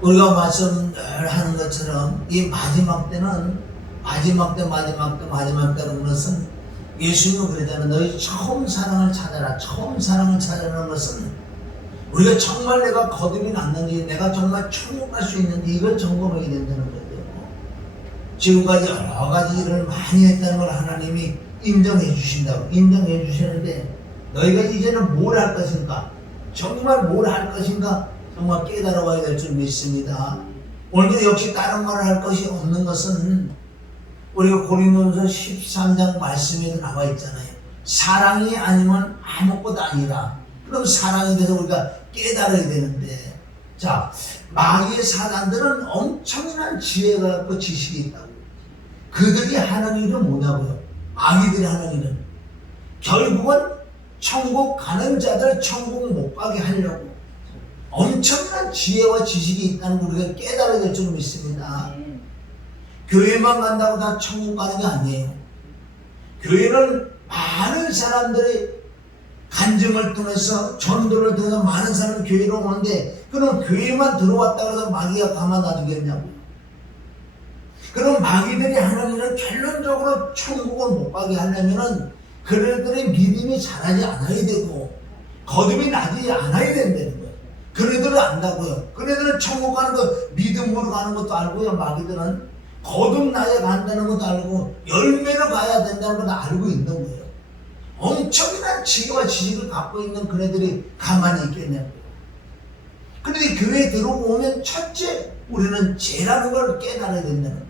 우리가 말씀 늘 하는 것처럼 이 마지막 때는 마지막 때라는 것은 예수님은 그러잖아요. 너희 처음 사랑을 찾아라. 처음 사랑을 찾아라는 것은 우리가 정말 내가 거듭이 났는지, 내가 정말 천국 갈 수 있는지 이걸 점검하게 된다는 거죠. 지금까지 여러 가지 일을 많이 했다는 걸 하나님이 인정해 주신다고 인정해 주시는데, 너희가 이제는 뭘 할 것인가, 정말 뭘 할 것인가 정말 깨달아 봐야 될 줄 믿습니다. 오늘도 역시 다른 말을 할 것이 없는 것은 우리가 고린도전서 13장 말씀에도 나와 있잖아요. 사랑이 아니면 아무것도 아니라. 그럼 사랑에 대해서 우리가 깨달아야 되는데, 자, 마귀의 사단들은 엄청난 지혜가 있고 지식이 있다고. 그들이 하는 일은 뭐냐고요? 마귀들이 하는 일은 결국은 천국 가는 자들 천국 못 가게 하려고 엄청난 지혜와 지식이 있다는 걸 우리가 깨달아야 될 줄 믿습니다. 교회만 간다고 다 천국 가는 게 아니에요. 교회는 많은 사람들의 간증을 통해서, 전도를 통해서 많은 사람이 교회로 오는데, 그럼 교회만 들어왔다고 해서 마귀가 가만 놔두겠냐고요. 그럼 마귀들이 하는 일은 결론적으로 천국을 못 가게 하려면은 그들의 믿음이 자라지 않아야 되고 거듭이 나지 않아야 된다는 거예요. 그네들은 안다고요. 그네들은 천국 가는 거 믿음으로 가는 것도 알고요. 마귀들은 거듭나야 간다는 것도 알고 열매로 가야 된다는 것도 알고 있는 거예요. 엄청난 지혜와 지식을 갖고 있는 그네들이 가만히 있겠냐고요. 그런데 교회에 들어오면 첫째 우리는 죄라는 걸 깨달아야 된다는 거예요.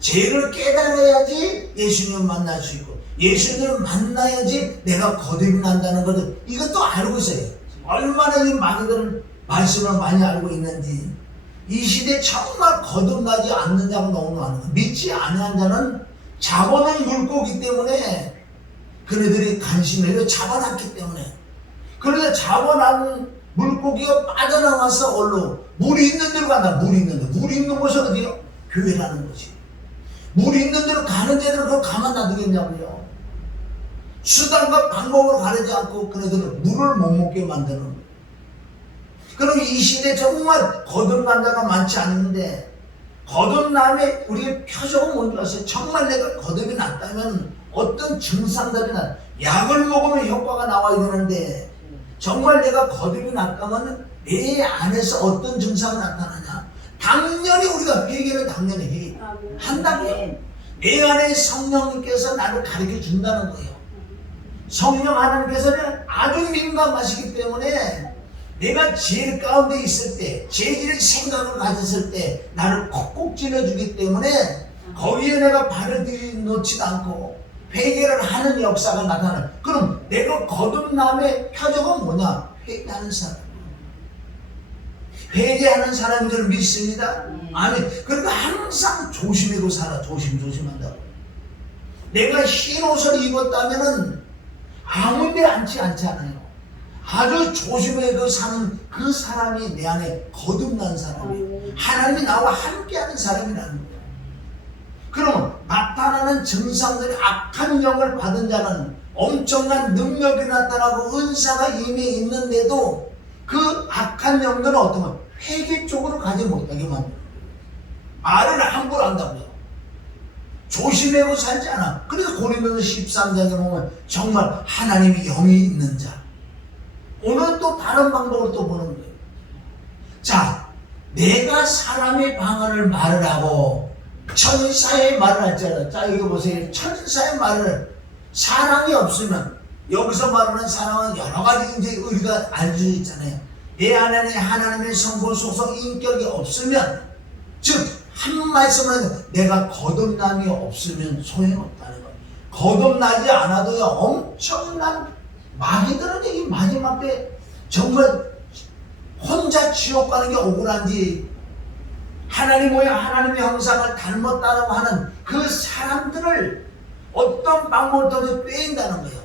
죄를 깨달아야지 예수님을 만날 수 있고, 예수님을 만나야지 내가 거듭이 난다는 것을 이것도 알고 있어요. 얼마나 이 마귀들 말씀을 많이 알고 있는지. 이 시대에 정말 거듭나지 않는 자가 너무 많은 거예요. 믿지 않는 자는 잡아놓은 물고기 때문에 그네들이 간신히도 잡아놨기 때문에. 그런데 잡아놓은 물고기가 빠져나와서 얼로 물이 있는 데로 간다. 물이 있는 데. 물이 있는 곳은 어디요? 교회라는 것이. 물이 있는 데로 가는 데를 그걸 가만 놔두겠냐고요. 수단과 방법을 가리지 않고 그네들은 물을 못 먹게 만드는 거예요. 그럼 이 시대에 정말 거듭난 자가 많지 않은데, 거듭남의 우리의 표적은 뭔지 아세요? 정말 내가 거듭이 났다면 어떤 증상들이 나, 약을 먹으면 효과가 나와야 되는데, 정말 내가 거듭이 났다면 내 안에서 어떤 증상이 나타나냐? 당연히 우리가 회개를 당연히 한다고요. 내 안에 성령님께서 나를 가르쳐 준다는 거예요. 성령 하나님께서는 아주 민감하시기 때문에 내가 죄 가운데 있을 때, 죄질 생각을 가졌을 때 나를 콕콕 찔러주기 때문에 거기에 내가 발을 들이놓지도 않고 회개를 하는 역사가 나타나요. 그럼 내가 거듭남의 표적은 뭐냐? 회개하는 사람. 회개하는 사람인 줄 믿습니다. 아멘. 그러니까 항상 조심하고 살아. 조심한다고. 내가 흰 옷을 입었다면은 아무데 앉지 않잖아요. 아주 조심하고 사는 그 사람이 내 안에 거듭난 사람이에요. 하나님이 나와 함께하는 사람이라는 거예요. 그러면 나타나는 증상들이 악한 영을 받은 자는 엄청난 능력이 나타나고 은사가 이미 있는데도 그 악한 영들은 어떤 거? 회개 쪽으로 가지 못하게 만들어요. 말을 함부로 한다고요. 조심하고 살지 않아. 그래서 고린도서 13장에 보면 정말 하나님이 영이 있는 자. 오늘 또 다른 방법으로 또 보는 거예요. 자, 내가 사람의 방언을 말을 하고 천사의 말을 했잖아요. 자, 이거 보세요. 천사의 말을, 사랑이 없으면, 여기서 말하는 사랑은 여러 가지 이제 우리가 알 수 있잖아요. 내 안에 하나님의 성품 속성 인격이 없으면, 즉 한 말씀은 내가 거듭남이 없으면 소용없다는 거예요. 거듭나지 않아도요 엄청난 마귀들은 이 마지막 때 정말 혼자 지옥 가는 게 억울한지, 하나님 모양 하나님의 형상을 닮았다고 하는 그 사람들을 어떤 방법을 통해 꿰인다는 거예요.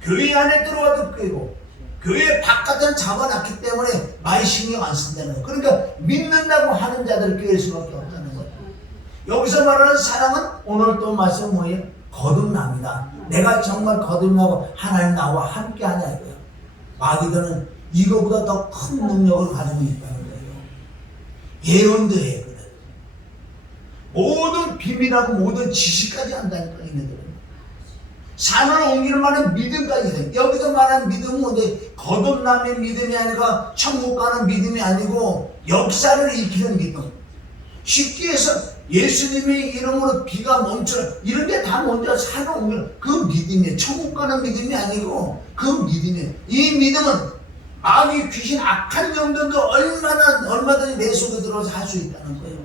교회 안에 들어와도 꿰고 교회 바깥은 잡아놨기 때문에 많이 신경 안 쓴다는 거예요. 그러니까 믿는다고 하는 자들을 꿰일 수밖에 없다는 거예요. 여기서 말하는 사랑은 오늘 또 말씀 뭐예요? 거듭납니다. 내가 정말 거듭나고 하나님 나와 함께 하냐 이거예요. 마귀들은 이거보다 더 큰 능력을 가지고 있다는 거예요. 예언도 해. 그래. 모든 비밀하고 모든 지식까지 안다니까 얘네들은. 산을 옮기는 말은 믿음까지 돼. 여기서 말하는 믿음은 이제 거듭남의 믿음이 아니라 천국 가는 믿음이 아니고 역사를 익히는 믿음. 쉽게 해서 예수님의 이름으로 비가 멈춰 이런 게 다 먼저 산을 옮기는 그 믿음이에요. 천국 가는 믿음이 아니고 그 믿음이에요. 이 믿음은 마귀 귀신 악한 영들도 얼마든지 내 속에 들어서 할 수 있다는 거예요.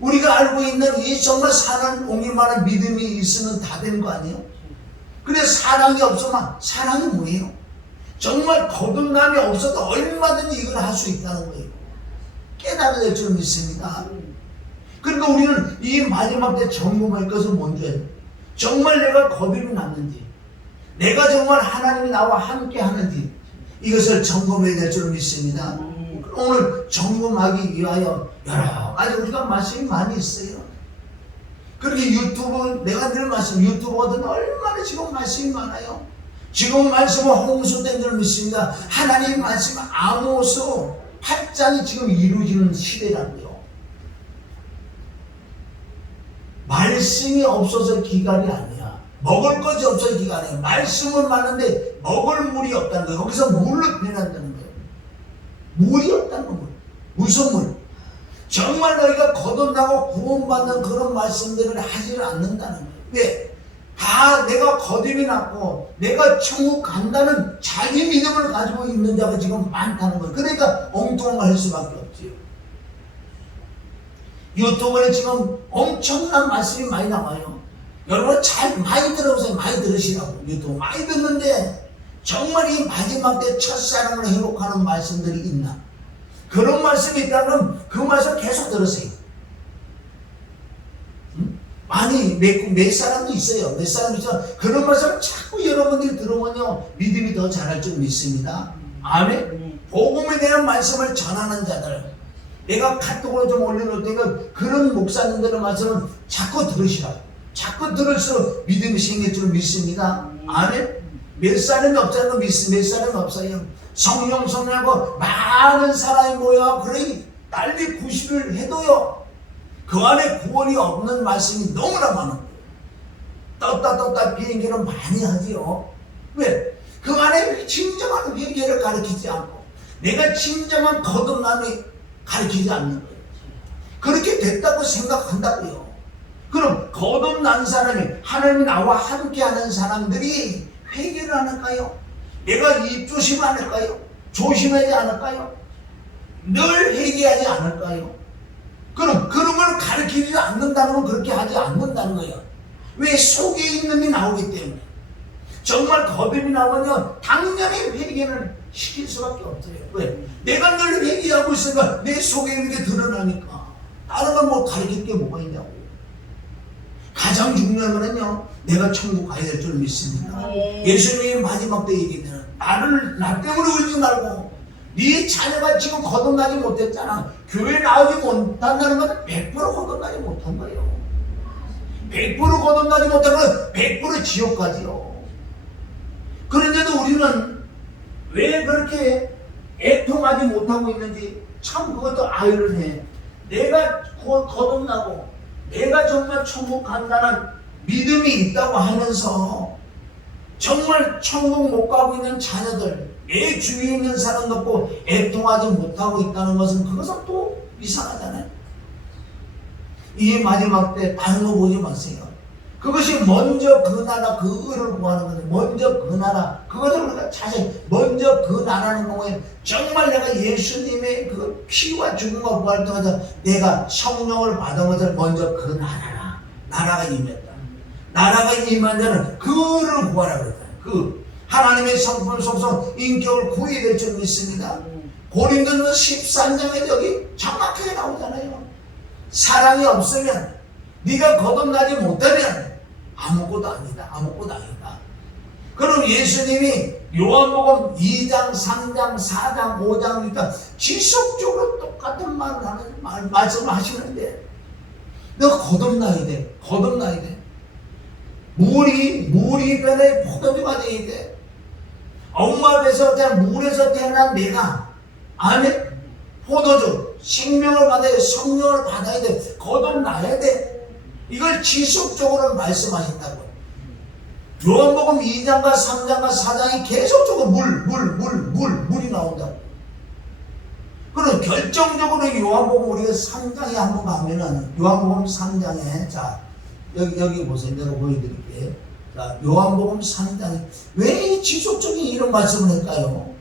우리가 알고 있는 이 정말 산을 옮길 만한 믿음이 있으면 다 되는 거 아니에요? 근데 사랑이 없으면 사랑이 뭐예요? 정말 거듭남이 없어도 얼마든지 이걸 할 수 있다는 거예요. 깨달아야 될 줄 믿습니다. 그러니까 우리는 이 마지막 때 점검할 것은 먼저 해요. 정말 내가 거듭이 났는지, 내가 정말 하나님이 나와 함께 하는지 이것을 점검해야 될 줄 믿습니다. 오늘 점검하기 위하여 여러 가지 우리가 말씀이 많이 있어요. 그렇게 유튜브, 내가 늘 말씀, 유튜버들은 얼마나 지금 말씀이 많아요. 지금 말씀은 홍수된 줄 믿습니다. 하나님의 말씀은 아모스 8장이 지금 이루어지는 시대라고요. 말씀이 없어서 기갈이 아니야. 먹을 것이 없어서 기갈이 아니야. 말씀은 많은데 먹을 물이 없다는 거예요. 거기서 물로 표현한다는 거예요. 물이 없다는 거예요. 무슨 물? 정말 너희가 거듭나고 구원받는 그런 말씀들을 하지를 않는다는 거예요. 왜? 다 내가 거듭이 났고 내가 천국 간다는 자기 믿음을 가지고 있는 자가 지금 많다는 거예요. 그러니까 엉뚱한 말 할 수밖에 없지요. 유튜브에 지금 엄청난 말씀이 많이 나와요. 여러분 잘 많이 들어보세요. 많이 들으시라고. 유튜브 많이 듣는데 정말 이 마지막 때 첫사랑을 회복하는 말씀들이 있나? 그런 말씀이 있다면 그 말씀 계속 들으세요. 많이 몇 사람도 있어요. 몇 사람도 있어요. 그런 말씀을 자꾸 여러분들이 들어보면 믿음이 더 잘할 줄 믿습니다. 아멘. 복음에 대한 말씀을 전하는 자들, 내가 카톡으로 좀 올려놓을 때가 그런 목사님들의 말씀은 자꾸 들으시라고. 자꾸 들을수록 믿음이 생길 줄 믿습니다. 아멘. 몇 사람이 없다는 거 몇 사람이 없어요. 성령하고 많은 사람이 모여 그러니 난리 구실을 해도요 그 안에 구원이 없는 말씀이 너무나 많은 거예요. 떴다 비행기를 많이 하지요. 왜? 그 안에 진정한 회개를 가르치지 않고 내가 진정한 거듭남이 가르치지 않는 거예요. 그렇게 됐다고 생각한다고요. 그럼 거듭난 사람이 하나님이 나와 함께하는 사람들이 회개를 안 할까요? 내가 입조심을 안 할까요? 조심하지 않을까요? 늘 회개하지 않을까요? 그럼 그런 걸 가르치지 않는다는 건 그렇게 하지 않는다는 거예요. 왜? 속에 있는 게 나오기 때문에. 정말 거듭이 나오면 당연히 회개를 시킬 수밖에 없어요. 왜? 내가 늘 회개하고 있으니까 내 속에 있는 게 드러나니까 다른 건 뭐 가르칠 게 뭐가 있냐고. 가장 중요한 거는요, 내가 천국 가야 될 줄 믿습니다. 예수님이 마지막 때 얘기는 나 때문에 울지 말고 네 자녀가 지금 거듭나지 못했잖아. 교회 나오지 못한다는 건 100% 거듭나지 못한 거예요. 100% 거듭나지 못한 건 100% 지옥 가지요. 그런데도 우리는 왜 그렇게 애통하지 못하고 있는지 참 그것도 아이러니해. 내가 거듭나고 내가 정말 천국 간다는 믿음이 있다고 하면서 정말 천국 못 가고 있는 자녀들, 내 주위에 있는 사람 갖고 애통하지 못하고 있다는 것은 그것은 또 이상하잖아요. 이 마지막 때 다른 거 보지 마세요. 그것이 먼저 그 나라 그 의를 구하는 건데, 먼저 그 나라 그것을 우리가 자세히 먼저 그 나라는 뭐예요? 정말 내가 예수님의 그 피와 죽음과 부활을 통해서 내가 성령을 받은 것을 먼저 그 나라가 임했다. 나라가 임한 자는 그 의를 구하라 그랬다. 그 하나님의 성품 속성 인격을 구해야 될 줄 믿습니다. 고린도전서 13장에 여기 정확하게 나오잖아요. 사랑이 없으면 네가 거듭나지 못하면 아무것도 아니다. 아무것도 아니다. 그럼 예수님이 요한복음 2장, 3장, 4장, 5장 그러니까 지속적으로 똑같은 말씀을 하시는데 너 거듭나야 돼. 거듭나야 돼. 물이 변해 포도주가 돼야 돼. 엄마 배에서 물에서 태어난 내가 안에 포도주 생명을 받아야 돼. 성령을 받아야 돼. 거듭나야 돼. 이걸 지속적으로 말씀하신다고. 요한복음 2장과 3장과 4장이 계속적으로 물이 나온다고. 그럼 결정적으로 요한복음 우리가 3장에 한번 가면은 요한복음 3장에 자 여기 보세요. 내가 보여드릴게요. 자 요한복음 3장에 왜 지속적인 이런 말씀을 할까요?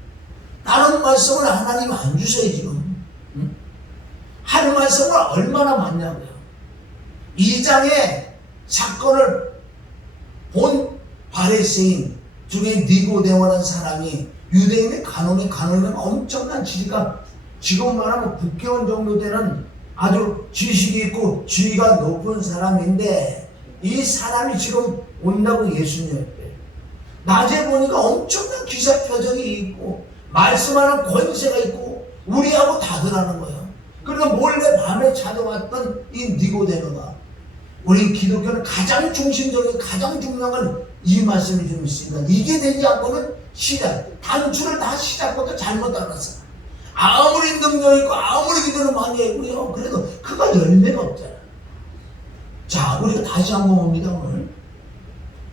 다른 말씀을 하나님 안 주세요 지금. 응? 하는 말씀을 얼마나 많냐고요. 2장에 사건을 본 바리새인 중에 니고데모라는 사람이 유대인의 간음이면 엄청난 지위가 지금 말하면 국회의원 정도 되는 아주 지식이 있고 지위가 높은 사람인데 이 사람이 지금 온다고 예수님한테 낮에 보니까 엄청난 기사 표정이 있고 말씀하는 권세가 있고 우리하고 다르다는 거예요. 그러니까 몰래 밤에 찾아왔던 이 니고데모가 우리 기독교는 가장 중심적인 가장 중요한 건 이 말씀이 좀 있습니다. 이게 되지 않고는 단추를 다 시작부터 잘못 알았어. 아무리 능력 있고 아무리 기도를 많이 했고요. 그래도 그가 열매가 없잖아. 자, 우리가 다시 한번 봅니다 오늘.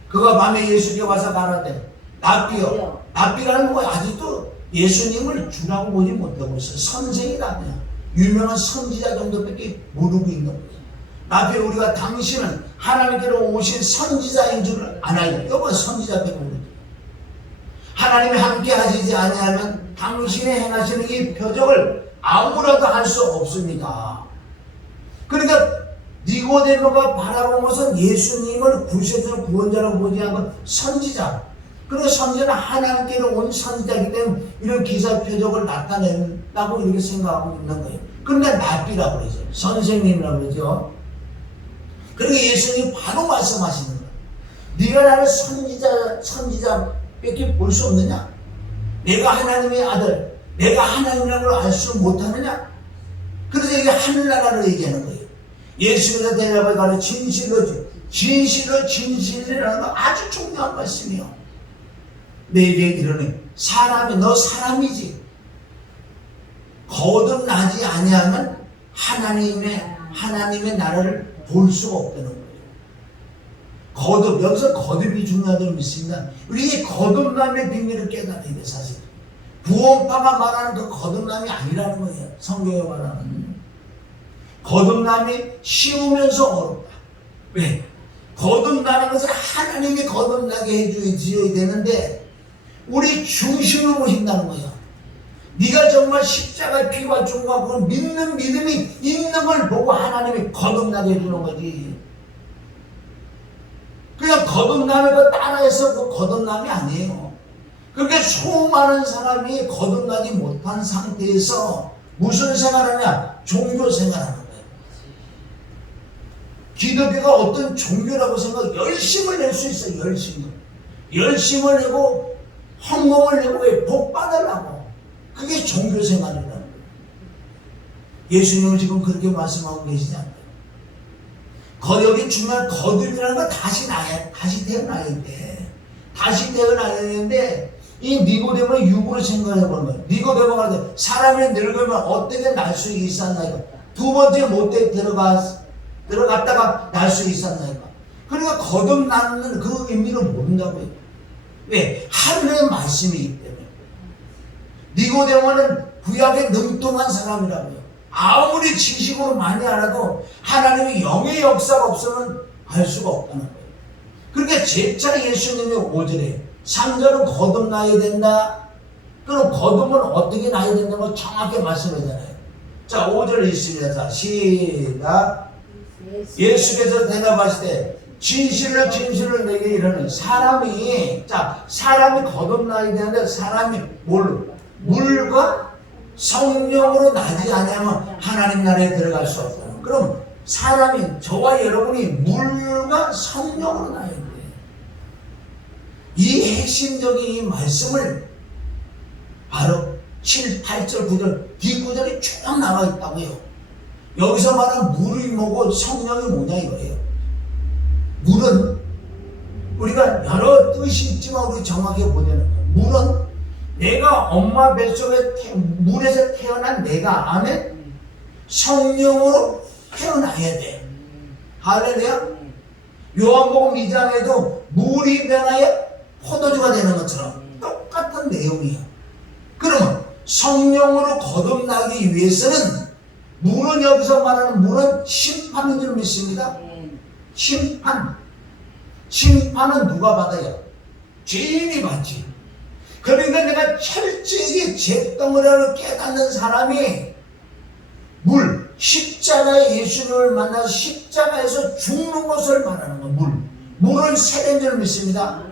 그가 밤에 예수께 와서 가라되 랍비여. 랍비라는 거 아직도 예수님을 주라고 보지 못하고 있어. 선생이라며 유명한 선지자 정도밖에 모르고 있는 거예요. 랍비 우리가 당신은 하나님께로 오신 선지자인 줄을 아나이다. 여보 선지자밖에 모르죠. 하나님이 함께 하시지 아니하면 당신이 행하시는 이 표적을 아무라도 할 수 없습니다. 그러니까 니고데모가 바라본 것은 예수님을 구세주 구원자로 보지 않고 선지자. 그리고 선지자는 하나님께로 온 선지자이기 때문에 이런 기사 표적을 나타낸다고 이렇게 생각하고 있는 거예요. 그러니까 랍비라고 그러죠. 선생님이라고 그러죠. 그리고 예수님이 바로 말씀하시는 거예요. 네가 나를 선지자밖에 볼 수 없느냐? 내가 하나님의 아들, 내가 하나님이라는 걸 알 수 못하느냐? 그래서 이게 하늘나라를 얘기하는 거예요. 예수님께서 대답을 가르쳐 진실이라는 건 아주 중요한 말씀이요. 내게 이르니 사람이 너 사람이지. 거듭나지 아니하면 하나님의 나라를 볼 수가 없다는 거예요. 여기서 거듭이 중요하다고 믿습니다. 우리 거듭남의 비밀을 깨달아야 돼 사실. 구원파가 말하는 그 거듭남이 아니라는 거예요. 성경에 말하는 거듭남이 쉬우면서 어렵다. 왜? 거듭나는 것을 하나님이 거듭나게 해줘야 되는데 우리 중심을 보신다는 거예요. 네가 정말 십자가의 피와 죽음과 그 믿는 믿음이 있는 걸 보고 하나님이 거듭나게 해주는 거지. 그냥 거듭남에 그 따라해서 그 거듭남이 아니에요. 그렇게 수많은 사람이 거듭나지 못한 상태에서 무슨 생활하냐? 종교 생활하는 거예요. 기독교가 어떤 종교라고 열심을 낼 수 있어요. 열심을 내고 헌금을 내고 왜? 복 받으려고. 그게 종교 생활이라는 거예요. 예수님은 지금 그렇게 말씀하고 계시지 않나요? 여기 중요한 거듭이라는 건 다시 태어나야 돼. 다시 태어나야 되는데 이 니고데모는 육으로 생각해 보는 거예요. 니고데모가 사람이 늙으면 어떻게 날 수 있었나요? 두 번째 못돼 들어갔다가 날 수 있었나요? 그러니까 거듭나는 그 의미를 모른다고요. 왜? 하늘의 말씀이기 때문에. 니고데모는 구약에 능통한 사람이라고요. 아무리 지식으로 많이 알아도 하나님의 영의 역사가 없으면 알 수가 없다는 거예요. 그러니까 제차 예수님이 5절에 3절은 거듭나야 된다. 그럼 거듭은 어떻게 나야 된다는 걸 정확히 말씀하잖아요. 자 5절 있습니다. 자 시작. 예수께서 대답하시되 진실을 내게 이르는 사람이 거듭나야 되는데 사람이 물과 성령으로 나지 않으면 하나님 나라에 들어갈 수 없다. 그럼 사람이 저와 여러분이 물과 성령으로 나야 돼. 이 핵심적인 이 말씀을 바로 7, 8절, 9절 뒷구절이 쭉 나와 있다고요. 여기서 말하는 물이 뭐고 성령이 뭐냐 이거예요. 물은 우리가 여러 뜻이 있지만 우리 정확히 보자는 거예요. 물은 내가 엄마 뱃속에 물에서 태어난 내가 아멘. 성령으로 태어나야 돼. 할렐루야. 요한복음 2장에도 물이 변하여 포도주가 되는 것처럼 똑같은 내용이에요. 그러면 성령으로 거듭나기 위해서는 물은 여기서 말하는 물은 심판인 줄 믿습니다. 심판. 심판은 누가 받아요? 죄인이 받지. 그러니까 내가 철저히 잿덩어리를 깨닫는 사람이 물, 십자가의 예수님을 만나서 십자가에서 죽는 것을 말하는 거예요. 물. 물은 세례인 줄 믿습니다.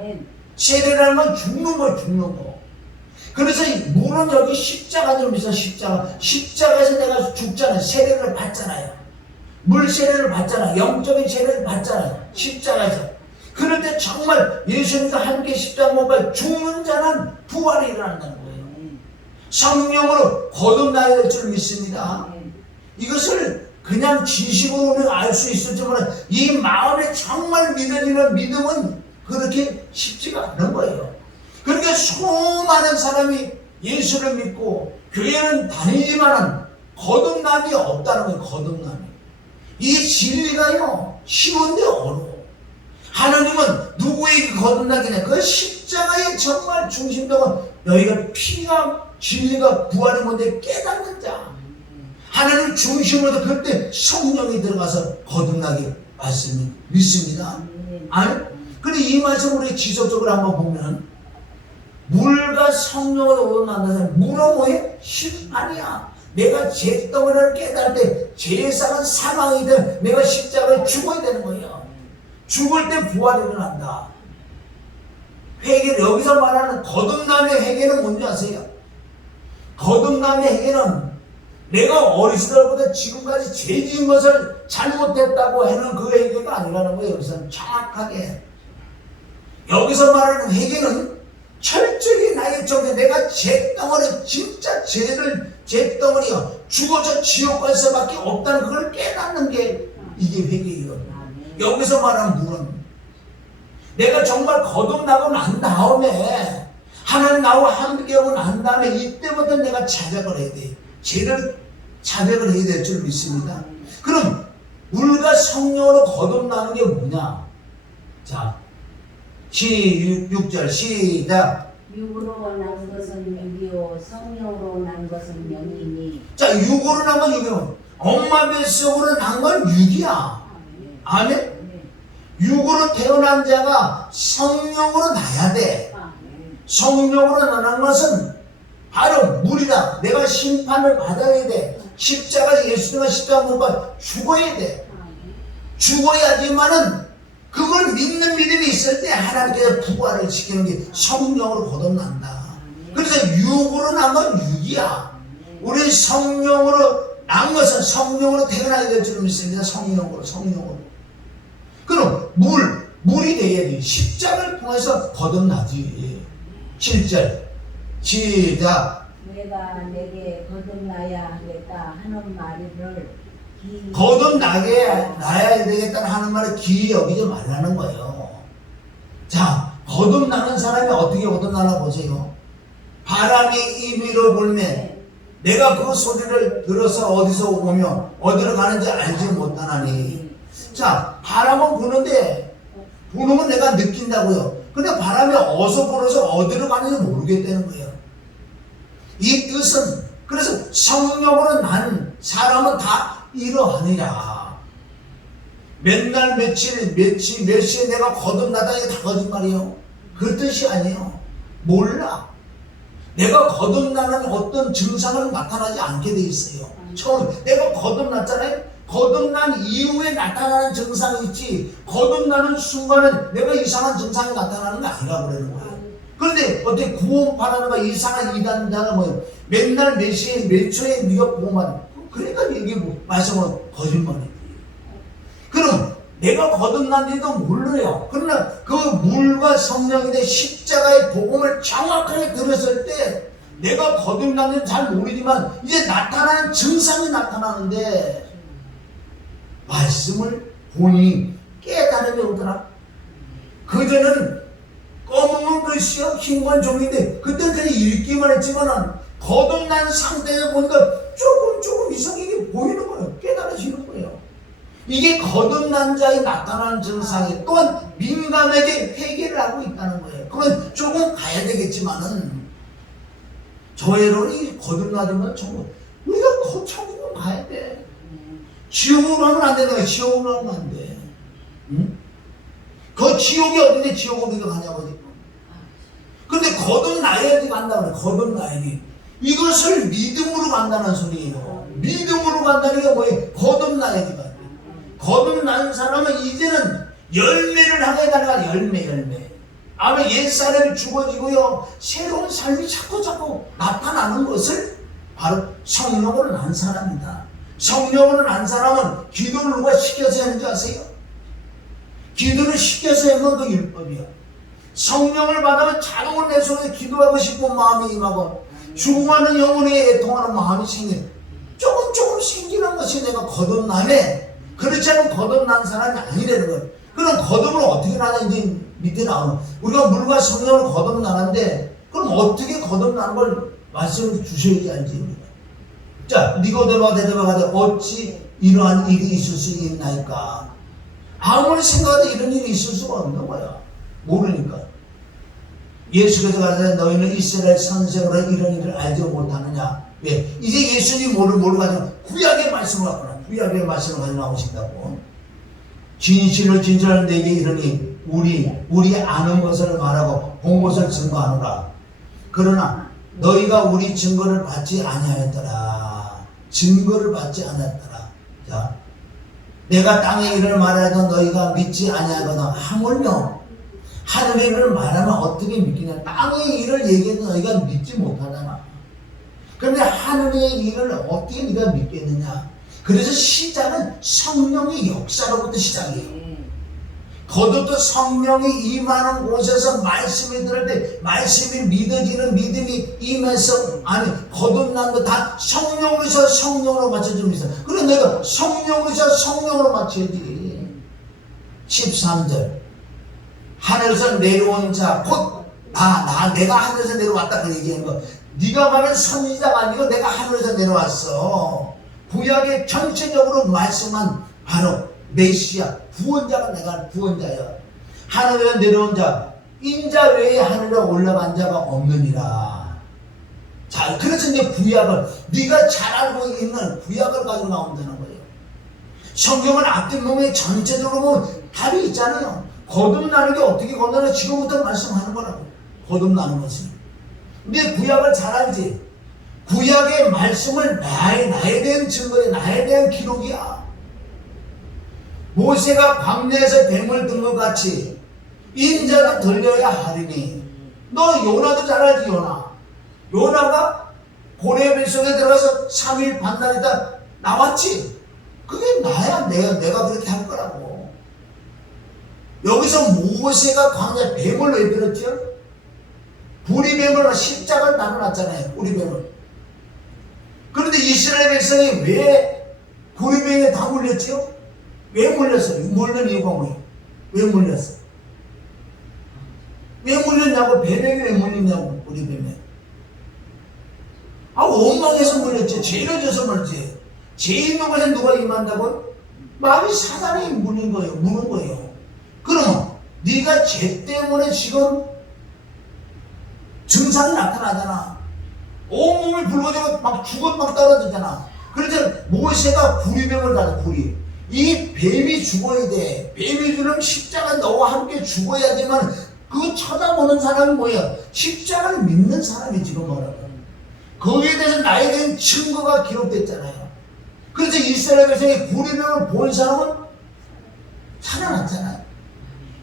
세례라는 건 죽는 거, 죽는 거. 그래서 이 물은 여기 십자가인 줄 믿어요. 십자가. 십자가에서 내가 죽잖아요. 세례를 받잖아요. 물 세례를 받잖아요. 영적인 세례를 받잖아요. 십자가에서. 그럴 때 정말 예수님과 함께 십자가 못 박혀 죽는 자는 부활이 일어난다는 거예요. 성령으로 거듭나야 될 줄 믿습니다. 이것을 그냥 지식으로 우리가 알 수 있었지만 이 마음에 정말 믿어지는 믿음은 그렇게 쉽지가 않은 거예요. 그러니까 수많은 사람이 예수를 믿고 교회는 다니지만은 거듭남이 없다는 거예요. 거듭남이. 이 진리가요 쉬운데 어려워. 하나님은 누구에게 거듭나겠냐? 그 십자가의 정말 중심적인 너희가 피가 진리가 부활이 뭔지 깨닫는 자. 하나님 중심으로 그때 성령이 들어가서 거듭나게 말씀을 믿습니다. 아니? 근데 이 말씀 우리 지속적으로 한번 보면 물과 성령으로 만나서 물은 뭐예요? 심판이야. 내가 잿덩어리를 깨달을 때 죄상은 사망이든 내가 십자가에 죽어야 되는 거예요. 죽을 때 부활이 일어난다. 회개, 여기서 말하는 거듭남의 회개는 뭔지 아세요? 거듭남의 회개는 내가 어리실 때보다 지금까지 죄 지은 것을 잘못했다고 하는 그 회개가 아니라는 거예요. 여기서는 정확하게. 여기서 말하는 회개는 철저히 나의 쪽에 내가 잿덩어리, 진짜 잿덩어리요. 죽어서 지옥 갈 수밖에 없다는 그걸 깨닫는 게 이게 회개이거든요. 여기서 말하는 물은 내가 정말 거듭나고 난 다음에 하나님 나와 함께하고 난 다음에 이때부터 내가 자백을 해야 돼. 죄를 자백을 해야 될 줄 믿습니다. 그럼 물과 성령으로 거듭나는 게 뭐냐? 자, 6절 시작. 육으로 난 것은 육이요 성령으로 난 것은 영이니. 자, 육으로 난 건 육이요. 엄마 뱃속으로 난 건 육이야. 아멘? 육으로 태어난 자가 성령으로 나야 돼. 성령으로 나는 것은 바로 물이다. 내가 심판을 받아야 돼. 십자가 예수님과 십자가 못 받아 죽어야 돼. 죽어야지만은 그걸 믿는 믿음이 있을 때 하나님께서 부활을 시키는 게 성령으로 거듭난다. 그래서 육으로 난 건 육이야. 우리 성령으로 난 것은 성령으로 태어나게 될 줄 믿습니다. 성령으로. 그럼 물이 돼야지. 십자가를 통해서 거듭나지. 7절 시작. 내가 내게 거듭나야 하겠다 하는 말을 거듭나야 되겠다는 하는 말을 기이 여기지 말라는 거예요. 자, 거듭나는 사람이 어떻게 거듭나나 보세요. 바람이 임의로 불면 내가 그 소리를 들어서 어디서 오며 어디로 가는지 알지 못하나니. 자, 바람은 부는데 부는 건 내가 느낀다고요. 근데 바람이 어디서 불어서 어디로 가는지 모르겠다는 거예요. 이 뜻은 그래서 성령으로 난 사람은 다 이러하니라. 맨날 며칠 몇 시에 내가 거듭나다 이게 다 거짓말이에요. 그 뜻이 아니에요. 몰라. 내가 거듭나는 어떤 증상은 나타나지 않게 돼 있어요. 처음 내가 거듭났잖아요. 거듭난 이후에 나타나는 증상이 있지 거듭나는 순간은 내가 이상한 증상이 나타나는 게 아니라고 그러는 거예요. 그런데 어떻게 구원받는 거 이상한 이단자가 뭐예요? 맨날 몇 시에 몇 초에 네가 구원받는 그러니까 이게 뭐 말씀은 거짓말이지. 그럼 내가 거듭난지도 몰라요. 그러나 그 물과 성령인데 십자가의 복음을 정확하게 들었을 때 내가 거듭났는지 잘 모르지만 이제 나타나는 증상이 나타나는데 말씀을 본인이 깨달음이 오더라. 그전에는 검은 글씨요 흰 건 종인데 그때는 그냥 읽기만 했지만 거듭난 상태에서 보니까 조금 이상하게 보이는 거예요. 깨달아지는 거예요. 이게 거듭난 자에 나타나는 증상이 또한 민감하게 회개를 하고 있다는 거예요. 그러면 조금 가야 되겠지만은 저애로는 거듭나지만 정말 우리가 천국은 가야 돼. 지옥으로 하면 안 된다. 지옥으로 하면 안 돼. 응? 그 지옥이 어딘데 지옥으로 우리가 가냐고 지금. 근데 거듭나야지 간다 그래. 거듭나야지. 이것을 믿음으로 간다는 소리예요. 믿음으로 간다는 게 뭐예요? 거듭나야지 간다. 거듭난 사람은 이제는 열매를 하게 되는 열매. 아마 옛사람이 죽어지고요. 새로운 삶이 자꾸 나타나는 것을 바로 성령으로 난 사람이다. 성령으로 난 사람은 기도를 누가 시켜서 하는지 아세요? 기도를 시켜서 하면 그 율법이야. 성령을 받으면 자동으로 내 속에 기도하고 싶은 마음이 임하고 죽어가는 영혼에 애통하는 마음이 생겨. 조금 생기는 것이 내가 거듭남에 그렇지 않으면 거듭난 사람이 아니라는 거예요. 그럼 거듭을 어떻게 나는지 밑에 나오는 우리가 물과 성령을 거듭나는데 그럼 어떻게 거듭나는 걸 말씀을 주셔야지 알지. 자, 니고데모가 대답하되 어찌 이러한 일이 있을 수 있나이까. 아무리 생각해도 이런 일이 있을 수가 없는 거야. 모르니까. 예수께서 가르치되 너희는 이스라엘 선생으로 이런 일을 알지 못하느냐. 왜? 이제 예수님 모르고 가지고 구약의 말씀을 갖고 구약의 말씀을 가지고 나오신다고. 진실을 내게 이르니 우리 아는 것을 말하고 본 것을 증거하노라. 그러나 너희가 우리 증거를 받지 아니하였더라. 증거를 받지 않았더라. 자, 내가 땅의 일을 말하여도 너희가 믿지 아니하거나 하물며 하늘의 일을 말하면 어떻게 믿기냐. 땅의 일을 얘기해도 너희가 믿지 못하잖아. 그런데 하늘의 일을 어떻게 네가 믿겠느냐. 그래서 시작은 성령의 역사로부터 시작이에요. 거듭도 성령이 임하는 곳에서 말씀이 들을 때 말씀이 믿어지는 믿음이 임해서 아니 거듭난 거 다 성령으로서 성령으로 맞춰주고 있어. 그래 내가 성령으로서 성령으로 맞춰야지. 13절 하늘에서 내려온 자 곧 내가 하늘에서 내려왔다 그 얘기하는 거. 네가 말하는 선지자가 아니고 내가 하늘에서 내려왔어. 구약의 전체적으로 말씀한 바로 메시아 구원자가 내가 구원자야. 하늘에 내려온 자 인자 외에 하늘에 올라간 자가 없느니라. 자, 그래서 이제 구약을 네가 잘 알고 있는 구약을 가지고 나온다는 거예요. 성경은 앞뒤 보면 전체적으로 보면 답이 있잖아요. 거듭나는 게 어떻게 거듭나는 지금부터 말씀하는 거라고. 거듭나는 것은. 근데 구약을 잘 알지. 구약의 말씀을 나에 대한 증거에 나에 대한 기록이야. 모세가 광야에서 뱀을 든 것 같이 인자가 들려야 하리니. 너 요나도 잘 알지. 요나가 고래 뱃속에 들어가서 3일 반날이다 나왔지. 그게 나야. 내가 그렇게 할 거라고. 여기서 모세가 광야 뱀을 왜 들었죠? 부리뱀을 십자가를 나눠놨잖아요. 부리뱀을. 그런데 이스라엘 백성이 왜 부리뱀에 다 물렸죠? 왜 물렸어요? 물린 이유가 뭐예요? 왜 물렸어? 왜 물렸냐고. 뱀에게 왜 물렸냐고. 부리뱀에. 원망해서 물렸지. 죄를 져서 물렸지. 죄 있는 곳에 누가 임한다고요? 마음이 사단이 무는 거예요. 그러면 네가 죄 때문에 지금 증상이 나타나잖아. 온몸이 붉어지고 막 죽어 막 떨어지잖아. 그래서 모세가 구리뱀을 달아. 이 뱀이 죽어야 돼. 뱀이 주는 십자가 너와 함께 죽어야지만 그 쳐다보는 사람이 뭐야? 십자가를 믿는 사람이 지금 뭐라고. 거기에 대해서 나에 대한 증거가 기록됐잖아요. 그래서 이스라엘 백성이 구리뱀을 본 사람은 살아났잖아요.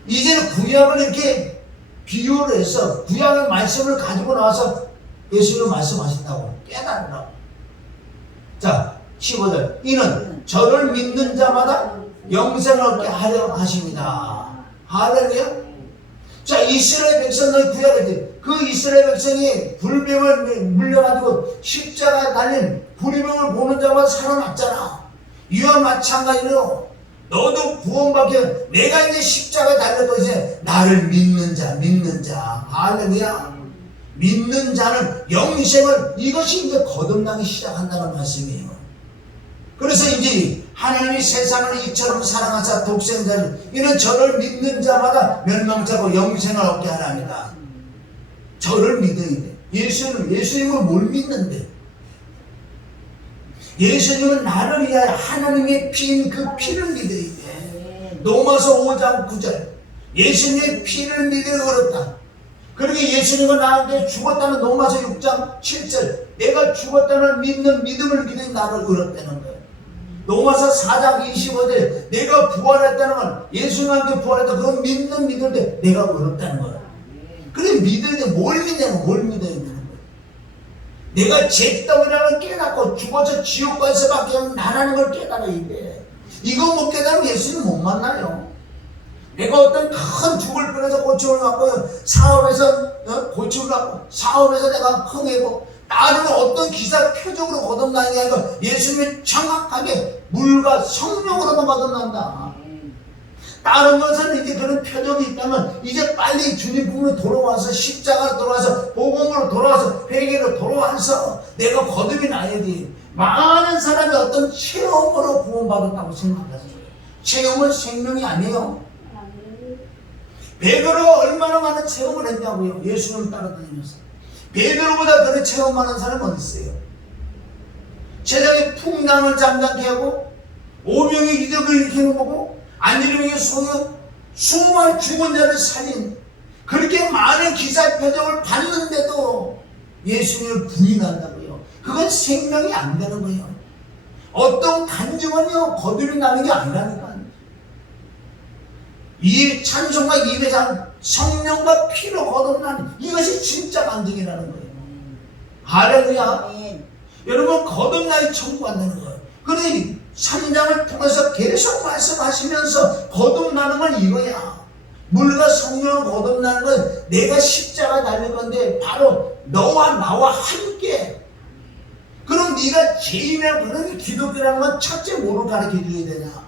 이제는 구약을 이렇게 비유를 해서 구약의 말씀을 가지고 나와서 예수님 말씀하신다고 깨달으라고. 자, 15절 이는 저를 믿는 자마다 영생을 얻게 하려 하십니다. 할렐루야. 자, 이스라엘 백성의 구약을 그 이스라엘 백성이 불뱀을 물려가지고 십자가에 달린 불뱀을 보는 자마다 살아났잖아. 이와 마찬가지로 너도 구원받게 내가 이제 십자가에 달려도 이제 나를 믿는 자 할렐루야. 믿는 자는 영생을, 이것이 이제 거듭나기 시작한다는 말씀이에요. 그래서 이제 하나님이 세상을 이처럼 사랑하사 독생자를, 이는 저를 믿는 자마다 멸망치 않고 영생을 얻게 하랍니다. 저를 믿어야 돼. 예수님을 뭘 믿는데? 예수님은 나를 위하여 하나님의 피인 그 피를 믿어야 돼. 로마서 5장 9절. 예수님의 피를 믿어 그렇다. 그러게 예수님은 나한테 죽었다는 로마서 6장 7절. 내가 죽었다는 믿는 믿음을 믿어 나를 의롭다는 거예요. 로마서 4장 25절. 내가 부활했다는 건, 예수님한테 부활했다, 그건 믿는 믿음인데 내가 의롭다는 거예요. 그래 믿어야 돼. 뭘 믿냐면 뭘 믿어야 되는 거예요. 내가 죄덩이라는 걸 깨닫고 죽어서 지옥 갈 수밖에 없는 나라는 걸 깨달아야 돼. 이거 못 깨달으면 예수님 못 만나요. 내가 어떤 큰 죽을 뻔해서 고충을 갖고 사업에서 고충을 갖고 사업에서 내가 흥해고 나는 어떤 기사 표적으로 거듭나는 게 아니라 예수님이 정확하게 물과 성령으로만 거듭난다. 다른 것은 이제 그런 표적이 있다면 이제 빨리 주님 품으로 돌아와서 십자가로 돌아와서 복음으로 돌아와서 회개로 돌아와서 내가 거듭이 나야지. 많은 사람이 어떤 체험으로 구원받았다고 생각했어요. 체험은 생명이 아니에요. 베드로가 얼마나 많은 체험을 했냐고요. 예수님을 따라다니면서. 베드로보다 그런 체험 많은 사람은 어디 있어요? 세상에 풍랑을 잠잠케 하고 오병의 기적을 일으키는 거고 안일병의 소유, 수많은 죽은 자를 살린, 그렇게 많은 기사 표적을 봤는데도 예수님을 부인한다고요. 그건 생명이 안 되는 거예요. 어떤 간증은요 거듭이 나는 게 아니라니까. 이 찬송과 예배상 성령과 피로 거듭나는 이것이 진짜 간증이라는 거예요. 할렐루야. 여러분 거듭나야 천국 간다는 거예요. 그래 3장을 통해서 계속 말씀하시면서 거듭나는 건 이거야. 물과 성령을 거듭나는 건 내가 십자가 달릴 건데 바로 너와 나와 함께. 그럼 네가 죄인이라고 그런 기독교라는 건 첫째 뭐를 가르쳐 줘야 되냐?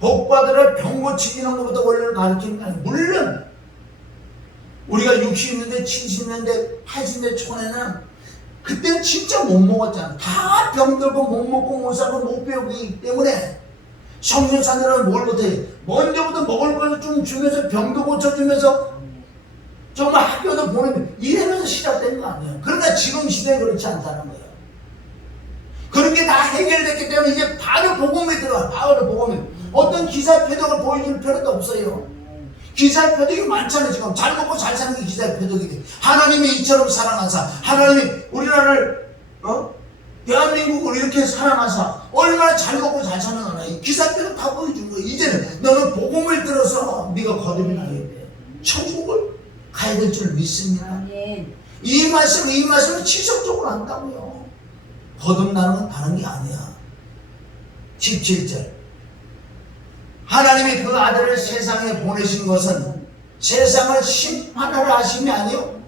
복받으라 병 고치기는 것부터 원래를 가르치는 게 아니야. 물론 우리가 60년대 70년대 80년대 초에는 그때는 진짜 못 먹었잖아. 다 병들고 못 먹고 못 살고 못 배우기 때문에 성령 사느라고 뭘 못해. 먼저부터 먹을 거를 좀 주면서 병도 고쳐주면서 정말 학교도 보내면 이러면서 시작된 거 아니에요. 그러나 지금 시대에 그렇지 않다는 거예요. 그런 게 다 해결됐기 때문에 이제 바로 복음에 들어가. 바로 복음에. 어떤 기사 표적을 보여줄 필요도 없어요. 기사 표적이 많잖아요. 지금 잘 먹고 잘 사는 게 기사 표적이지. 하나님이 이처럼 사랑하사, 하나님이 우리나라를 대한민국을 이렇게 사랑하사 얼마나 잘 먹고 잘 사는 나라. 기사 표적 다 보여준 거예요. 이제는 너는 복음을 들어서 네가 거듭이 나야 돼. 천국을 가야 될 줄 믿습니다. 이 말씀을 지속적으로 한다고요. 거듭나는 건 다른 게 아니야. 17절. 하나님이 그 아들을 세상에 보내신 것은 세상을 심판하려 하심이 아니요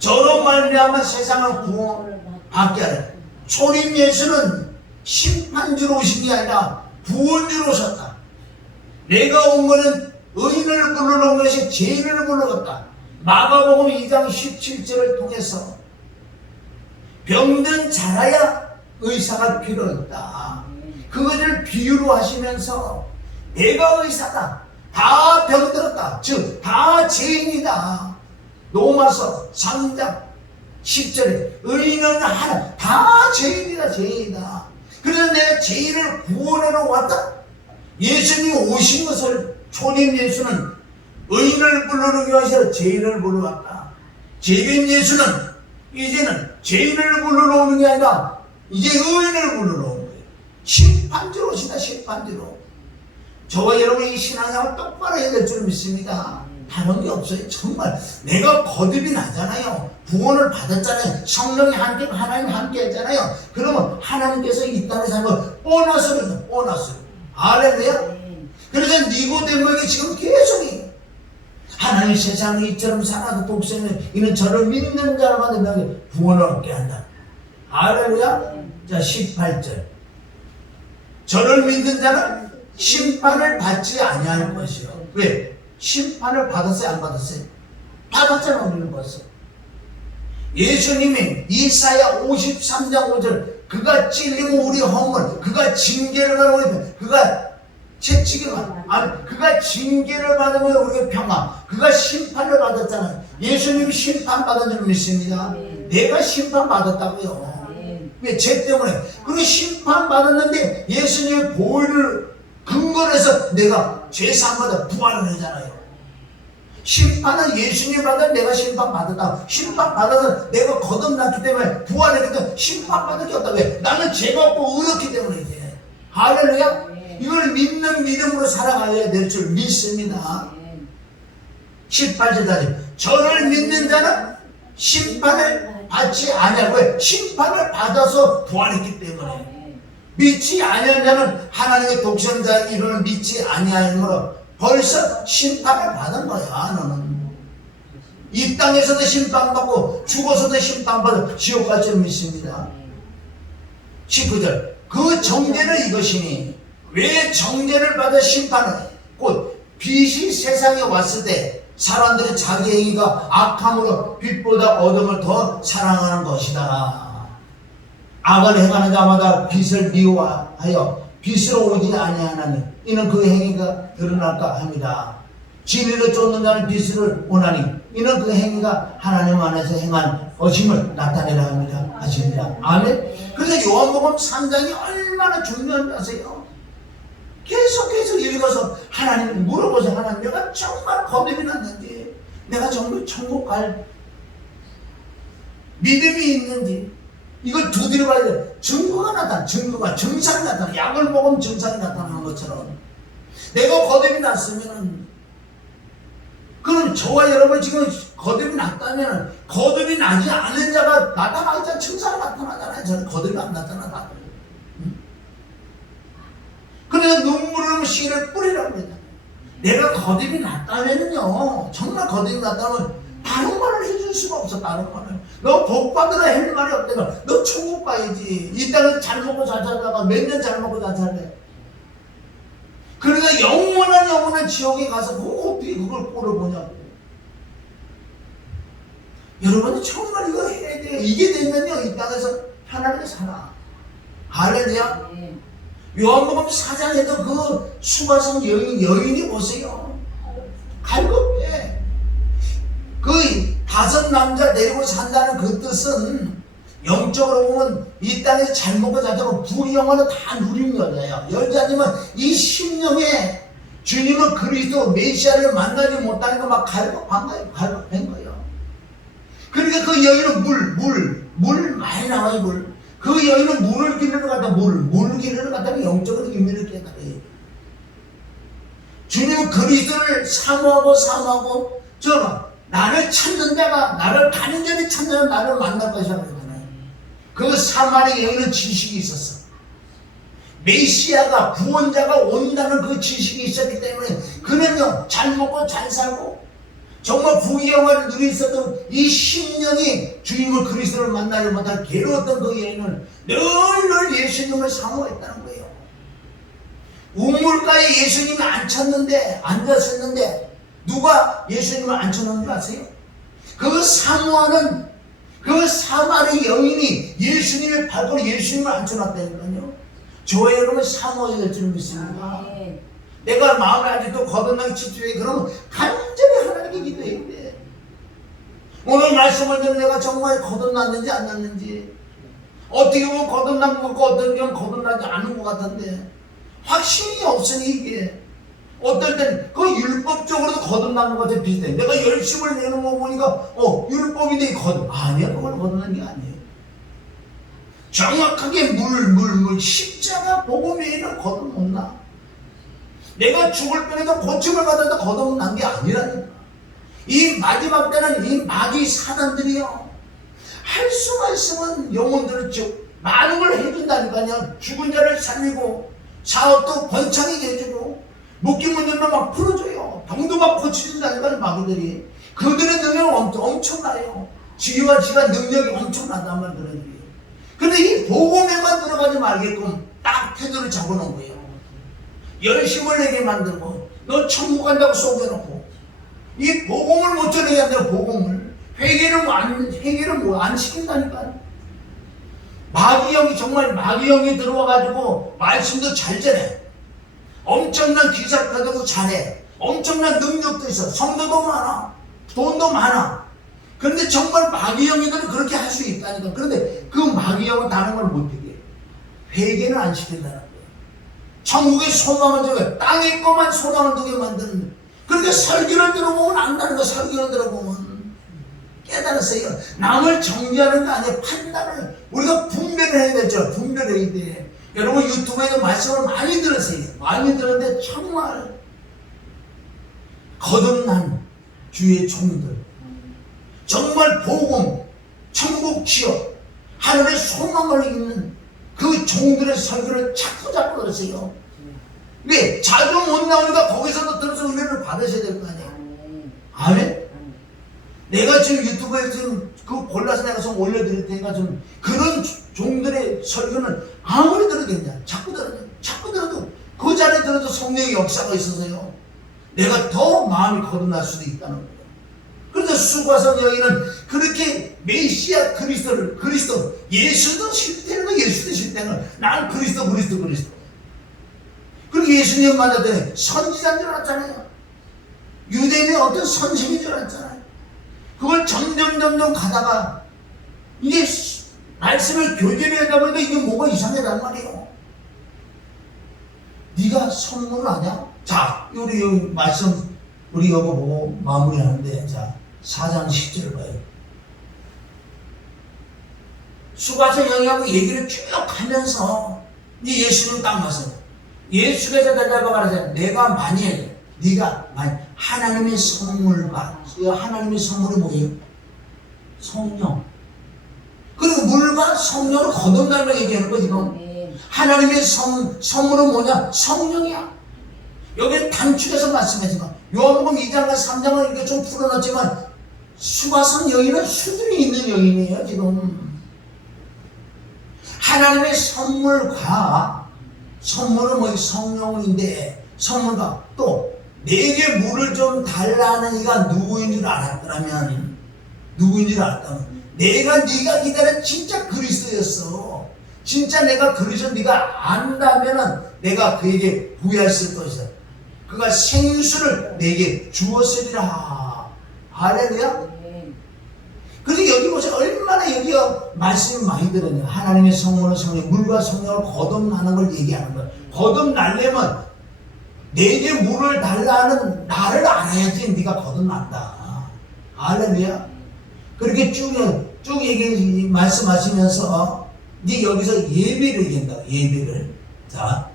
저로 말미암아 세상을 구원받게 하라. 초림 예수는 심판주로 오신 게 아니라 구원주로 오셨다. 내가 온 것은 의인을 불러놓은 것이 죄인을 불러갔다. 마가복음 2장 17절을 통해서 병든 자라야 의사가 필요 없다. 그것을 비유로 하시면서 내가 의사다. 다 병들었다. 즉 다 죄인이다. 로마서 3장 10절에 의인은 하나. 다 죄인이다. 죄인이다. 그래서 내가 죄인을 구원하러 왔다. 예수님이 오신 것을 초림 예수는 의인을 불러오기 위해서 죄인을 불러왔다. 죄인 예수는 이제는 죄인을 불러오는 게 아니라 이제 의인을 불러오는 거예요. 심판주로 오시다. 심판주로. 저와 여러분이 신앙생활 똑바로 해야 될 줄 믿습니다. 다른 게 없어요. 정말 내가 거듭이 나잖아요. 구원을 받았잖아요. 성령이 함께 하나님 함께 했잖아요. 그러면 하나님께서 이 땅에 사는 거 보너스를 보너스. 할렐루야. 그래서 니고데모에게 지금 계속 하나님 세상에 이처럼 사랑하고 독생을 이는 저를 믿는 자라만 되면 구원을 얻게 한다. 할렐루야. 자 18절. 저를 믿는 자는 심판을 받지 아니할 것이요. 왜? 심판을 받았어요? 안 받았어요? 받았잖아. 우리는 벌써. 예수님이 이사야 53장 5절 그가 찔리고 우리 허물 그가 징계를 받으면 그가 채찍을 아니 그가 징계를 받으면 우리가 평화 그가 심판을 받았잖아요. 예수님이 심판받은 줄 믿습니다. 내가 심판받았다고요. 왜? 죄 때문에. 그리고 심판받았는데 예수님의 보혈을 근거로 해서 내가 죄사함받아 부활을 하잖아요. 심판은 예수님 받아 내가 심판받았다. 심판받아서 내가 거듭났기 때문에 부활했기 때문에 심판받을 게 없다. 왜? 나는 죄가 없고 의롭기 때문에 이제. 할렐루야. 이걸 믿는 믿음으로 살아가야 될 줄 믿습니다. 18절까지 저를 믿는 자는 심판을 받지 아니하고 왜? 심판을 받아서 부활했기 때문에. 믿지 아니한 자는 하나님의 독생자 이름을 믿지 아니하므로 벌써 심판을 받은 거야. 너는 이 땅에서도 심판받고 죽어서도 심판받아 지옥 갈 줄 믿습니다. 19절 그 정죄는 이것이니 왜 정죄를 받아 심판을 곧 빛이 세상에 왔을 때 사람들이 자기 행위가 악함으로 빛보다 어둠을 더 사랑하는 것이다. 악을 행하는 자마다 빛을 미워하여 빛으로 오지 아니하나니 이는 그 행위가 드러날까 합니다. 진리를 쫓는 자는 빛을 원하니 이는 그 행위가 하나님 안에서 행한 것임을 나타내라 합니다. 아십니다. 아멘. 그래서 요한복음 3장이 얼마나 중요한지 아세요? 계속 읽어서 하나님 물어보세요. 하나님 내가 정말 거듭이 났는지 내가 정말 천국 갈 믿음이 있는지 이걸 두드려 봐야 돼. 증거가 나타나. 증거가 증상이 나타나. 약을 먹으면 증상이 나타나는 것처럼 내가 거듭이 났으면 그럼 저와 여러분 지금 거듭이 났다면 거듭이 나지 않은 자가 나타나겠잖아. 증상이 나타나잖아요. 저는 거듭이 안 나타나다. 그래서 눈물을 씨를 뿌리라고 그랬다. 내가 거듭이 났다면요 정말 거듭이 났다면 다른 말을 해줄 수가 없어. 다른 말을 너 복 받으라 할 말이 없대가. 너 천국 가야지. 이 땅은 잘 먹고 잘 살다가 몇 년 잘 먹고 잘 살래. 그러니까 영원한 지옥에 가서 어떻게 그걸 꼴을 보냐고. 여러분이 정말 이거 해야 돼요. 이게 되면요 이 땅에서 편안하게 살아. 할렐루야. 요한복음 4장에도 그 수가성 여인이 보세요. 갈급해. 그 5 남자 데리고 산다는 그 뜻은 영적으로 보면 이 땅에서 잘 먹고 잘 자고 부귀영화는 다 누린 여자예요. 여자지만 이 심령에 주님은 그리스도 메시아를 만나지 못하니까 막 갈급한 거예요. 갈급한 거예요. 그러니까 그 여인은 물 많이 나와요. 물. 그 여인은 물을 기르러 갔다 물 기르러 갔다가 영적으로 의미를 깨달아요. 주님은 그리스도를 사모하고 나를 찾는 자가 나를 간절히 찾는 자가 나를 만날 것이라고 그러잖아요. 그 사마리 여인은 지식이 있었어. 메시아가 구원자가 온다는 그 지식이 있었기 때문에 그는요 잘 먹고 잘 살고 정말 부귀영화를 누리있어도 이 심령이 주님을 그리스도를 만나지 못할 괴로웠던 그 여인은 늘 예수님을 사모했다는 거예요. 우물가에 예수님이 앉았었는데 누가 예수님을 앉혀놓은 줄 아세요? 그 사모하는 그 사마리 여인이 예수님의 발걸음 예수님을 앉혀놨다니까요. 저와 여러분 사모해야 될 줄 믿습니다. 내가 마음에 아직도 거듭나기 집중해 그러면 간절히 하나님께 기도해야 돼. 오늘 말씀을 듣는 내가 정말 거듭났는지 안 났는지 어떻게 보면 거듭난 것 같고 어떤 경우는 거듭나지 않은 것 같은데 확신이 없으니 이게 어떨 때는 그 율법적으로도 거듭난 것 같아 비슷해. 내가 열심을 내는 거 보니까 율법인데 아니야 그걸 거듭난 게 아니에요. 정확하게 물 십자가 복음 외에는 거듭 못 나. 내가 죽을 뻔해도 고침을 받아도 거듭난 게 아니라니까. 이 마지막 때는 이 마귀 사단들이요 할 수만 있으면 영혼들을 많은 걸 해준다니까요. 죽은 자를 살리고 사업도 번창하게 해주고 묶인 문제만 막 풀어줘요. 병도 막 고쳐준다니까 마귀들이. 그들의 능력은 엄청나요. 지혜와 지가 능력이 엄청나단 말이에요. 그러니. 근데 이 복음에만 들어가지 말게끔 딱 태도를 잡아놓은 거예요. 열심을 내게 만들고 너 천국 간다고 속여놓고 이 복음을 못 전하게 한다고 복음을 회개를 뭐 안 시킨다니까. 마귀형이 정말 마귀형이 들어와가지고 말씀도 잘 전해. 엄청난 기사까지도 잘해. 엄청난 능력도 있어. 성도도 많아. 돈도 많아. 그런데 정말 마귀형이들은 그렇게 할 수 있다니까. 그런데 그 마귀형은 다른 걸 못하게 회개는 안 시킨다는 거예요. 천국의 소망을 두게, 땅의 것만 소망을 두게 만드는. 그러니까 설교를 들어보면 안다는 거. 설교를 들어보면 깨달았어요. 남을 정죄하는 게 아니라 판단을, 우리가 분별을 해야 되죠. 분별해야 돼. 여러분 유튜브에도 말씀을 많이 들으세요. 많이 들었는데 정말 거듭난 주의 종들, 정말 복음, 천국 지역, 하늘의 소망을 있는 그 종들의 설교를 자꾸 들으세요. 왜? 자주 못 나오니까 거기서도 들어서 은혜를 받으셔야 될 거 아니에요. 아멘? 내가 지금 유튜브에 지금 그 골라서 내가 좀 올려드릴 테니까 좀 그런 종들의 설교는 아무리 들어도 괜찮아. 자꾸 들어도 그 자리에 들어도 성령의 역사가 있어서요. 내가 더 마음이 거듭날 수도 있다는 거예요. 그래서 수과성 여인은 그렇게 메시아 그리스도 예수도 싫다는 거, 예수도 싫다는 거. 난 그리스도. 그리고 예수님 만났더니 선지자인 줄 알았잖아요. 유대인의 어떤 선생인 줄 알았잖아요. 그걸 점점 가다가 이게 말씀을 교제를 하다 보니까 이게 뭐가 이상하단 말이에요. 네가 선물을 아냐? 자, 우리 말씀 우리 이거 보고 마무리하는데, 자 4장 10절을 봐요. 수가서 영이하고 얘기를 쭉 하면서 이제 예수님 딱 맞아요. 예수께서 대답하고 가라사대, 내가 만일 네가 하나님의 선물 하나님의 선물이 뭐예요? 성령. 그리고 물과 성령을 거듭나는 얘기하는 거 지금. 하나님의 선물은 뭐냐? 성령이야. 여기 단축해서 말씀하신 거. 요한복음 2장과 3장은 이렇게 좀 풀어놨지만 수가성 여인은 수준이 있는 여인이에요 지금. 하나님의 선물은 뭐 성령인데, 선물과 또 내게 물을 좀 달라는 이가 누구인 줄 알았다면 네가 기다린 진짜 그리스도였어. 진짜 내가 그리스도 네가 안다면은 내가 그에게 부여했을 것이다. 그가 생수를 내게 주었으리라. 할렐루야. 그런데 여기 보세요. 얼마나 여기가 말씀이 많이 들었냐. 하나님의 성물은 성령, 물과 성령을 거듭나는 걸 얘기하는 거야. 거듭나려면 내게 물을 달라는 나를 알아야지 네가 거듭난다. 할렐루야. 그렇게 쭉 말씀하시면서 이제 여기서 예배를 얘기한다. 예배를. 자,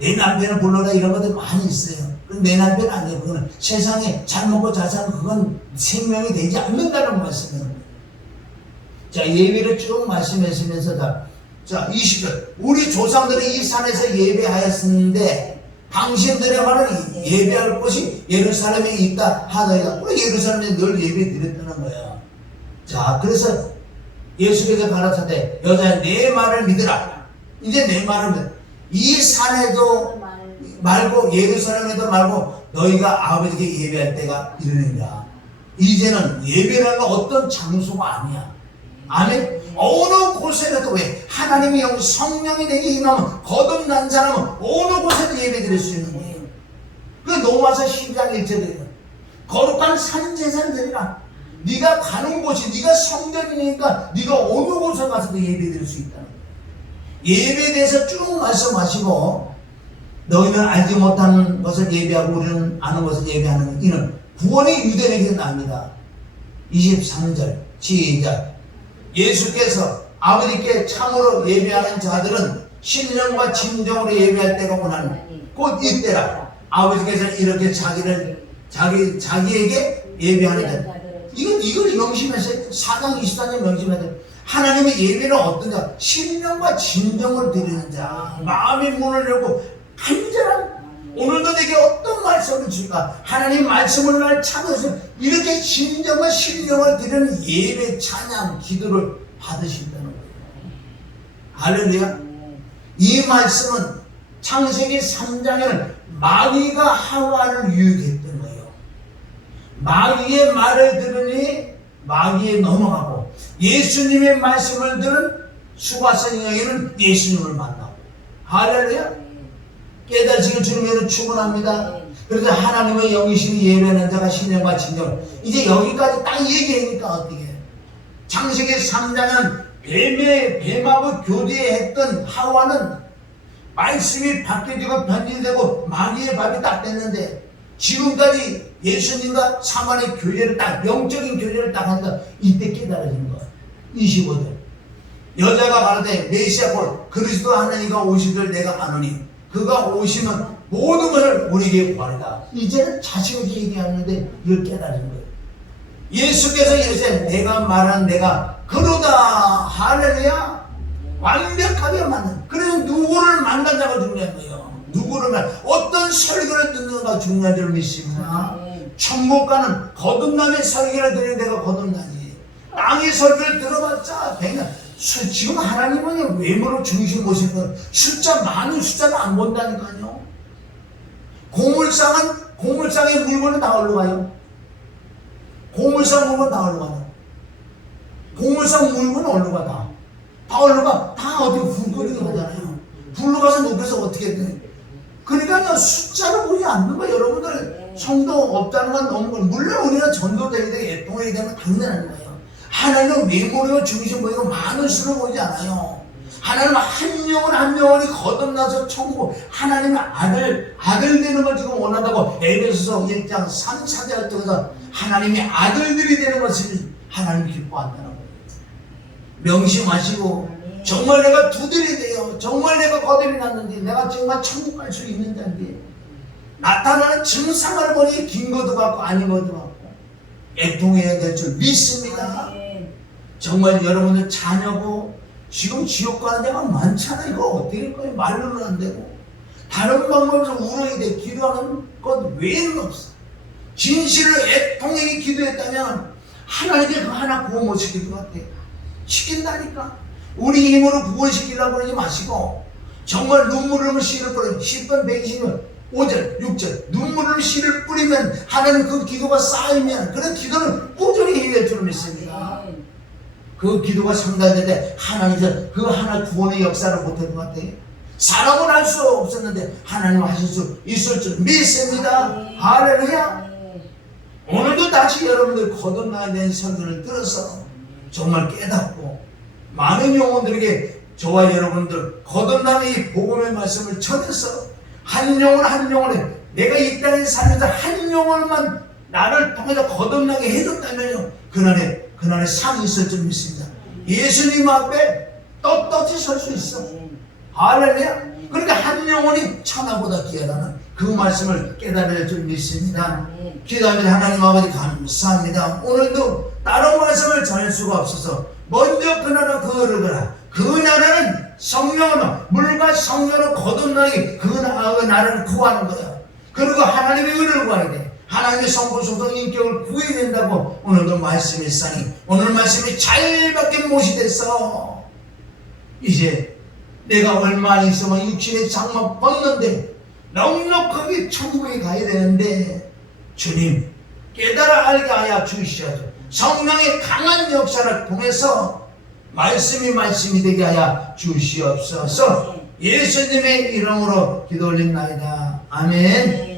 내 남편을 불러라 이런 것들 많이 있어요. 내 남편 아니에요. 그거는 세상에 잘 먹고 잘 사는 그건 생명이 되지 않는다는 말씀이에요. 자, 예배를 쭉 말씀하시면서 자 20절. 우리 조상들이 이 산에서 예배하였었는데 당신들의 말은 예배할 곳이 예루살렘에 있다 하더이다. 우리 예루살렘에 늘 예배 드렸다는 거예요. 자, 그래서 예수께서 가라사대, 여자야 내 말을 믿으라. 이제 내 말을 믿으라. 이 산에도 말고 예루살렘에도 말고 너희가 아버지께 예배할 때가 이르느니라. 이제는 예배라는 건 어떤 장소가 아니야. 아멘. 어느 곳에라도, 왜? 하나님의 영 성령이 내게 임하면 거듭난 사람은 어느 곳에도 예배 드릴 수 있는 거예요. 그 로마서 12장 1절에 거룩한 산제사를 드리라. 네가 가는 곳이, 네가 성전이니까 네가 어느 곳에 가서도 예배 드릴 수 있다는 거예요. 예배에 대해서 쭉 말씀하시고, 너희는 알지 못하는 것을 예배하고 우리는 아는 것을 예배하는 이는 구원이 유대인에게 납니다. 23절 시작. 예수께서 아버지께 참으로 예배하는 자들은 신령과 진정으로 예배할 때가 오나니 곧 이때라. 아버지께서 이렇게 자기에게 예배하는 자. 이걸 명심하세요. 4장 24절 명심하세요. 하나님의 예배는 어떤 자? 신령과 진정을 드리는 자. 마음의 문을 열고 간절한, 오늘도 내게 어떤 말씀을 줄까? 하나님 말씀을 날 찾아서 이렇게 진정과 신령을 드리는 예배, 찬양, 기도를 받으신다는 거예요. 할렐루야. 이 말씀은 창세기 3장에는 마귀가 하와를 유혹했던 거예요. 마귀의 말을 들으니 마귀에 넘어가고 예수님의 말씀을 들은 수바성에게는 예수님을 만나고 할렐루야. 깨달으시길 주님으로 축원합니다. 그래서 하나님의 영이신 예배하는 자가 신령과 진정. 이제 여기까지 딱 얘기하니까 어떻게 창세기 3장은 뱀하고 교제했던 하와는 말씀이 바뀌어지고 변질되고 마귀의 밥이 딱 됐는데 지금까지 예수님과 사만의 교제를 딱 영적인 교제를 딱 한다. 이때 깨달아지는 거야. 25절 여자가 가라되 메시아 곧 그리스도 하나님과 오시들 내가 아노니 그가 오시면 모든 것을 우리에게 구하리다. 이제는 자신에게 얘기하는데 이걸 깨달은 거예요. 예수께서 이르시되 내가 말한 내가 그러다. 할렐루야. 완벽하게 만난. 그래서 누구를 만난다가 중요한 거예요. 누구를 어떤 설교를 듣는가 중요한 줄 믿습니다. 천국 가는 거듭남의 설교를 들으면 내가 거듭나지. 땅의 설교를 들어봤자 그냥 지금 하나님은 외모로 중심 보시는 숫자 많은 숫자를 안 본다니까요. 고물상의 물건은 다 어디로 가요? 고물상 물건 다 어디로 가요? 고물상 물건은 어디로 가? 다 어디로 가? 다 어디 불거리로 가잖아요. 불로 가서 높여서 어떻게 돼? 그러니까 숫자를 보지 않는 거예요. 여러분들 성도 없다는 건 너무 물론 우리는 전도되게 되고 애통하게 되면 당연한 거예요. 하나님은 외모로 중심 보이고 많은 수를 보지 않아요. 하나님은 한 영혼이 거듭나서 천국 하나님의 아들 되는 걸 지금 원한다고 에베소서 1장 3, 4절 통해서 하나님의 아들들이 되는 것을 하나님 기뻐한다는 거예요. 명심하시고 정말 내가 두들이 돼요. 정말 내가 거듭이 났는지 내가 정말 천국 갈 수 있는 자인지 나타나는 증상을 보니 긴 것도 같고 아닌 것도 같고 애통해야 될 줄 믿습니다. 정말 여러분들 자녀고 지금 지옥 가는 데가 많잖아요. 이거 어떻게 할 거예요? 말로는 안 되고 다른 방법에서 울어야 돼. 기도하는 것 외에는 없어. 진실을 애통하게 기도했다면 하나님께 그 하나 구원 못 시킬 것 같아. 시킨다니까. 우리 힘으로 구원시키려고 그러지 마시고 정말 눈물을 씨를 뿌리면 10번 120번 5절 6절 눈물을 씨를 뿌리면 하나님 그 기도가 쌓이면 그런 기도는 꾸준히 해야 될 줄 믿습니다. 그 기도가 상달되는데 하나님께서 그 하나 구원의 역사를 못할 것 같아요. 사람은 할 수 없었는데 하나님은 하실 수 있을 줄 믿습니다. 할렐루야. 오늘도 다시 여러분들 거듭나야 되는 설교를 들어서 정말 깨닫고 많은 영혼들에게 저와 여러분들 거듭남의 이 복음의 말씀을 전해서 한 영혼에 내가 이 땅에 살면서 한 영혼만 나를 통해서 거듭나게 해줬다면요 그날에 상이 있을 줄 믿습니다. 예수님 앞에 떳떳이 설 수 있어. 할렐루야. 그러니까 한 영혼이 천하보다 귀하다는 그 말씀을 깨달을 줄 믿습니다. 기도합니다. 하나님 아버지 감사합니다. 오늘도 다른 말씀을 전할 수가 없어서 먼저 그 나라 거르거라. 그 나라는 성령으로 물과 성령으로 거듭나게 그 나라를 구하는 거야. 그리고 하나님의 은혜를 구해야 돼. 하나님의 성부성성 인격을 구해야 된다고 오늘도 말씀이 있사니 오늘 말씀이 잘 받게 못이 됐어. 이제 내가 얼마 있으면 육신의 장막 벗는데 넉넉하게 천국에 가야 되는데 주님 깨달아 알게 하여 주시옵소서. 성령의 강한 역사를 통해서 말씀이 되게 하여 주시옵소서. 예수님의 이름으로 기도 올립니다. 아멘.